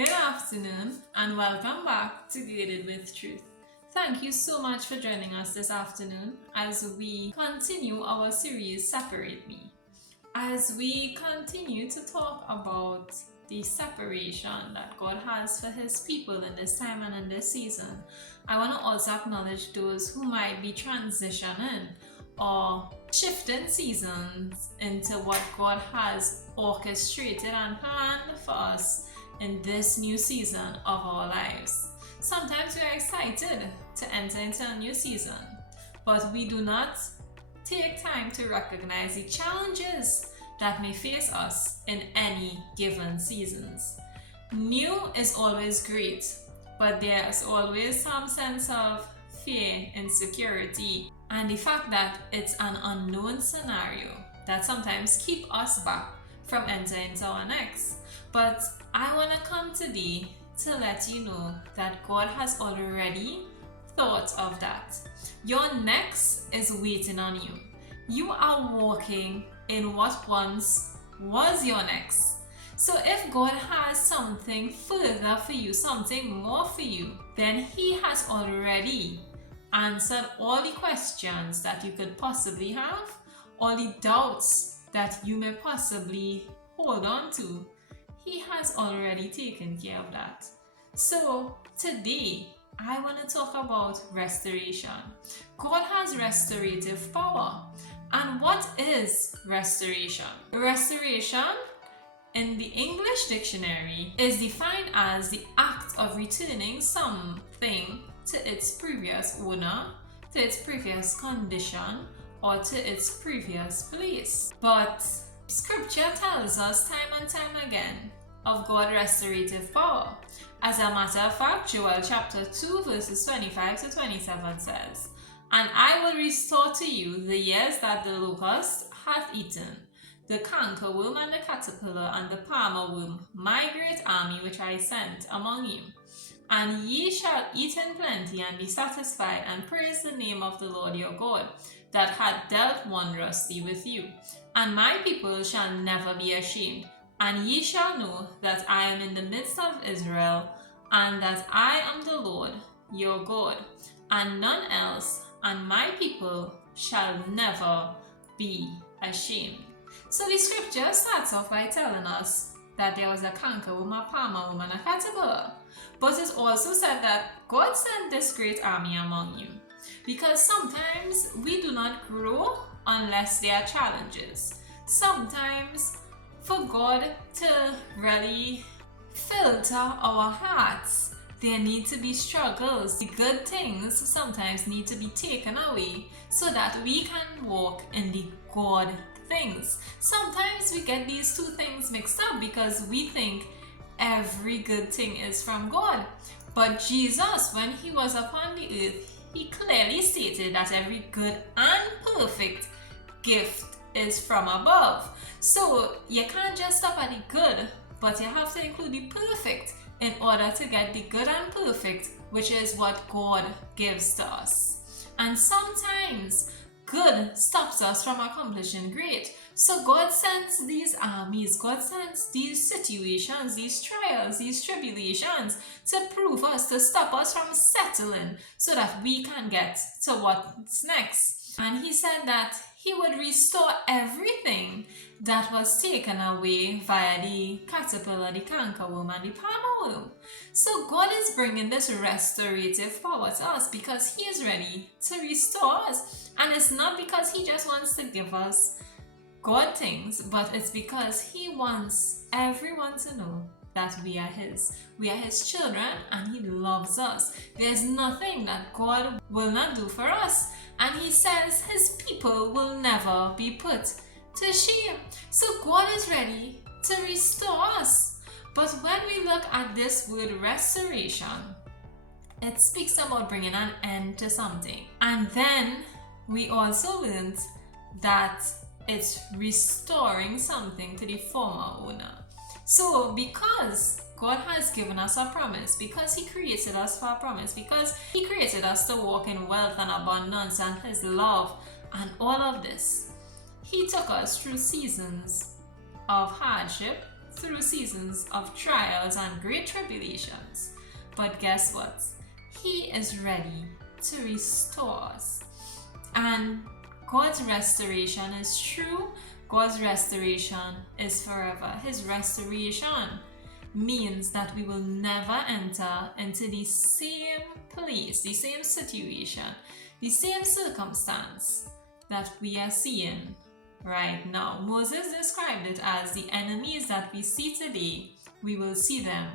Good afternoon and welcome back to Girded with Truth. Thank you so much for joining us this afternoon as we continue our series Separate Me. As we continue to talk about the separation that God has for His people in this time and in this season, I want to also acknowledge those who might be transitioning or shifting seasons into what God has orchestrated and planned for us in this new season of our lives. Sometimes we are excited to enter into a new season, but we do not take time to recognize the challenges that may face us in any given seasons. New is always great, but there's always some sense of fear, insecurity, and the fact that it's an unknown scenario that sometimes keep us back from entering into our next. But I want to come today to let you know that God has already thought of that. Your next is waiting on you. You are walking in what once was your next. So if God has something further for you, something more for you, then He has already answered all the questions that you could possibly have, all the doubts that you may possibly hold on to. He has already taken care of that. So today, I want to talk about restoration. God has restorative power. And what is restoration? Restoration in the English dictionary is defined as the act of returning something to its previous owner, to its previous condition, or to its previous place. But Scripture tells us time and time again of God's restorative power. As a matter of fact, Joel chapter 2 verses 25 to 27 says, "And I will restore to you the years that the locust hath eaten, the cankerworm and the caterpillar and the palmer worm, my great army which I sent among you. And ye shall eat in plenty and be satisfied, and praise the name of the Lord your God, that hath dealt wondrously with you. And my people shall never be ashamed. And ye shall know that I am in the midst of Israel, and that I am the Lord your God, and none else, and my people shall never be ashamed." So the scripture starts off by telling us that there was a cankerworm, a palmer worm, and a caterpillar. But it also said that God sent this great army among you. Because sometimes we do not grow unless there are challenges. Sometimes for God to really filter our hearts, there need to be struggles. The good things sometimes need to be taken away so that we can walk in the God things. Sometimes we get these two things mixed up because we think every good thing is from God. But Jesus, when He was upon the earth, He clearly stated that every good and perfect gift is from above. So you can't just stop at the good, but you have to include the perfect in order to get the good and perfect, which is what God gives to us. And sometimes good stops us from accomplishing great. So God sends these armies, God sends these situations, these trials, these tribulations to prove us, to stop us from settling so that we can get to what's next. And He said that He would restore everything that was taken away via the caterpillar, the cankerworm, and the palmer worm. So God is bringing this restorative power to us because He is ready to restore us. And it's not because He just wants to give us God things, but it's because He wants everyone to know that we are His. We are His children and He loves us. There's nothing that God will not do for us. And He says His people will never be put to shame. So God is ready to restore us. But when we look at this word restoration, it speaks about bringing an end to something. And then we also learned that it's restoring something to the former owner. So because God has given us a promise, because He created us for a promise, because He created us to walk in wealth and abundance and His love and all of this, He took us through seasons of hardship, through seasons of trials and great tribulations. But guess what? He is ready to restore us. And God's restoration is true. God's restoration is forever. His restoration means that we will never enter into the same place, the same situation, the same circumstance that we are seeing right now. Moses described it as the enemies that we see today, we will see them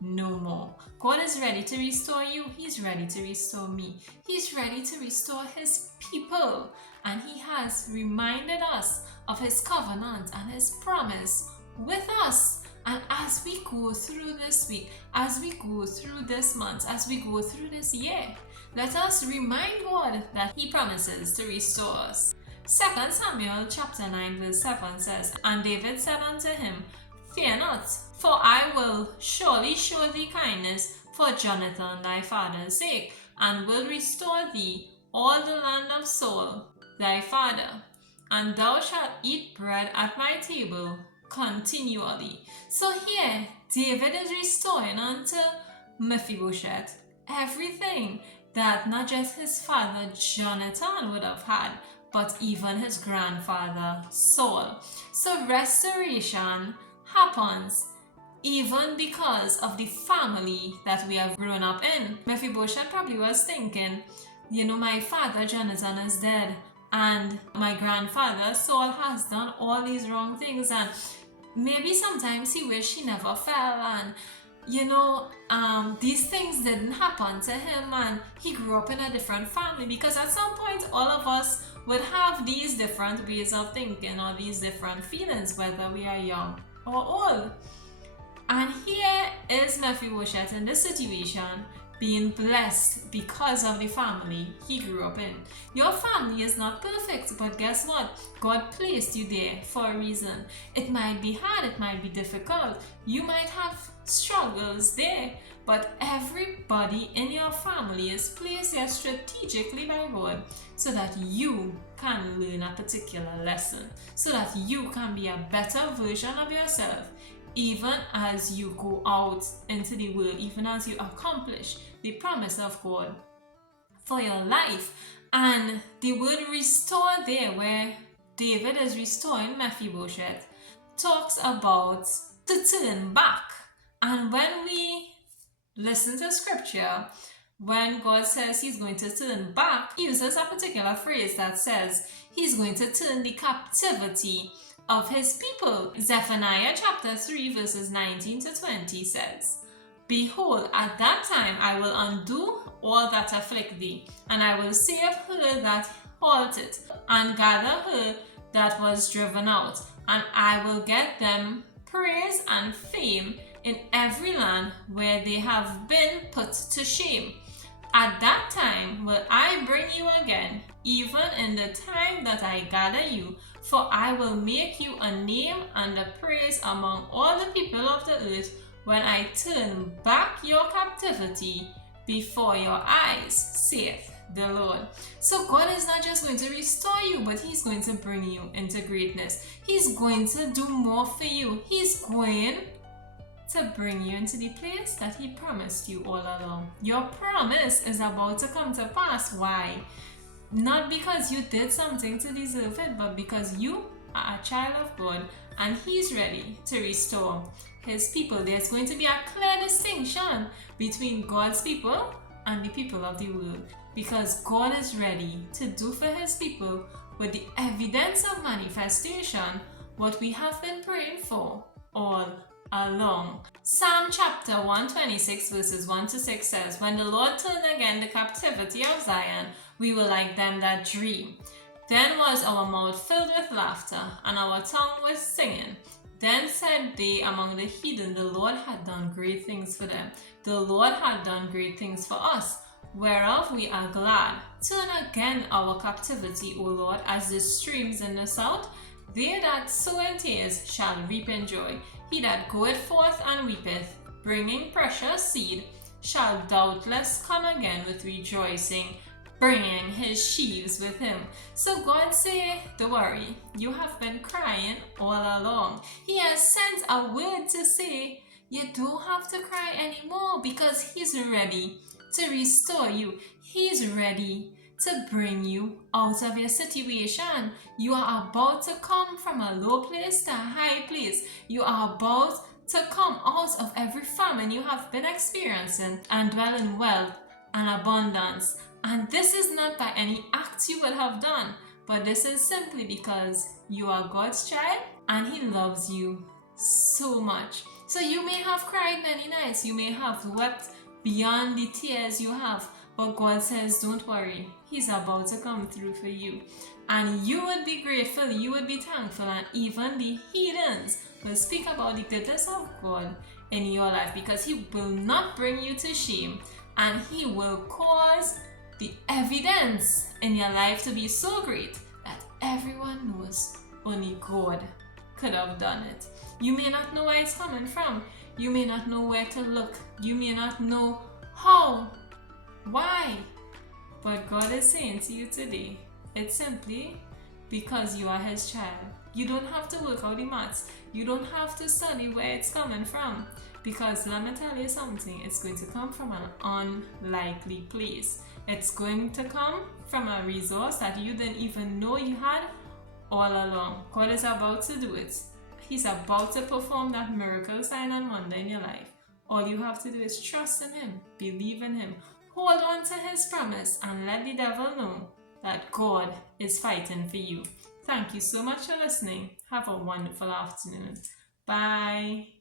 no more. God is ready to restore you. He's ready to restore me. He's ready to restore his people. And he has reminded us of his covenant and his promise with us. And as we go through this week, as we go through this month, as we go through this year, let us remind God that he promises to restore us. 2 Samuel chapter 9 verse 7 says, "And David said unto him, Fear not, for I will surely show thee kindness for Jonathan thy father's sake, and will restore thee all the land of Saul thy father, and thou shalt eat bread at my table continually." So here, David is restoring unto Mephibosheth everything that not just his father Jonathan would have had, but even his grandfather Saul. So restoration happens even because of the family that we have grown up in. Mephibosheth probably was thinking, my father Jonathan is dead, and my grandfather Saul has done all these wrong things, and maybe sometimes he wished he never fell, and these things didn't happen to him, and he grew up in a different family, because at some point all of us would have these different ways of thinking or these different feelings, whether we are young or old. And here is Mephibosheth in this situation, being blessed because of the family he grew up in. Your family is not perfect, but guess what? God placed you there for a reason. It might be hard, it might be difficult, you might have struggles there, but everybody in your family is placed there strategically by God so that you can learn a particular lesson, so that you can be a better version of yourself, even as you go out into the world, even as you accomplish the promise of God for your life. And the word restore there, where David is restoring Mephibosheth, talks about to turn back. And when we listen to scripture, when God says he's going to turn back, he uses a particular phrase that says he's going to turn the captivity of his people. Zephaniah chapter 3 verses 19 to 20 says, "Behold, at that time I will undo all that afflict thee, and I will save her that halted, and gather her that was driven out, and I will get them praise and fame in every land where they have been put to shame. At that time will I bring you again, even in the time that I gather you, for I will make you a name and a praise among all the people of the earth, when I turn back your captivity before your eyes, saith the Lord." So God is not just going to restore you, but he's going to bring you into greatness. He's going to do more for you. He's going to bring you into the place that he promised you all along. Your promise is about to come to pass. Why? Not because you did something to deserve it, but because you are a child of God and he's ready to restore his people. There's going to be a clear distinction between God's people and the people of the world, because God is ready to do for his people with the evidence of manifestation what we have been praying for all along. Psalm chapter 126 verses 1 to 6 says, "When the Lord turned again the captivity of Zion, we were like them that dream. Then was our mouth filled with laughter, and our tongue with singing. Then said they among the heathen, the Lord had done great things for them. The Lord had done great things for us, whereof we are glad. Turn again our captivity, O Lord, as the streams in the south. They that sow in tears shall reap in joy. He that goeth forth and weepeth, bringing precious seed, shall doubtless come again with rejoicing bringing his sheaves with him. So God say, don't worry, you have been crying all along. He has sent a word to say, you don't have to cry anymore because he's ready to restore you. He's ready to bring you out of your situation. You are about to come from a low place to a high place. You are about to come out of every famine you have been experiencing and dwell in wealth and abundance. And this is not by any act you will have done, but this is simply because you are God's child and He loves you so much. So you may have cried many nights, you may have wept beyond the tears you have, but God says, don't worry, He's about to come through for you. And you would be grateful, you would be thankful, and even the heathens will speak about the goodness of God in your life, because He will not bring you to shame, and He will cause the evidence in your life to be so great that everyone knows only God could have done it. You may not know where it's coming from. You may not know where to look. You may not know how, why. But God is saying to you today, it's simply because you are His child. You don't have to work out the maths. You don't have to study where it's coming from. Because let me tell you something, it's going to come from an unlikely place. It's going to come from a resource that you didn't even know you had all along. God is about to do it. He's about to perform that miracle, sign and wonder in your life. All you have to do is trust in Him, believe in Him, hold on to His promise, and let the devil know that God is fighting for you. Thank you so much for listening. Have a wonderful afternoon. Bye.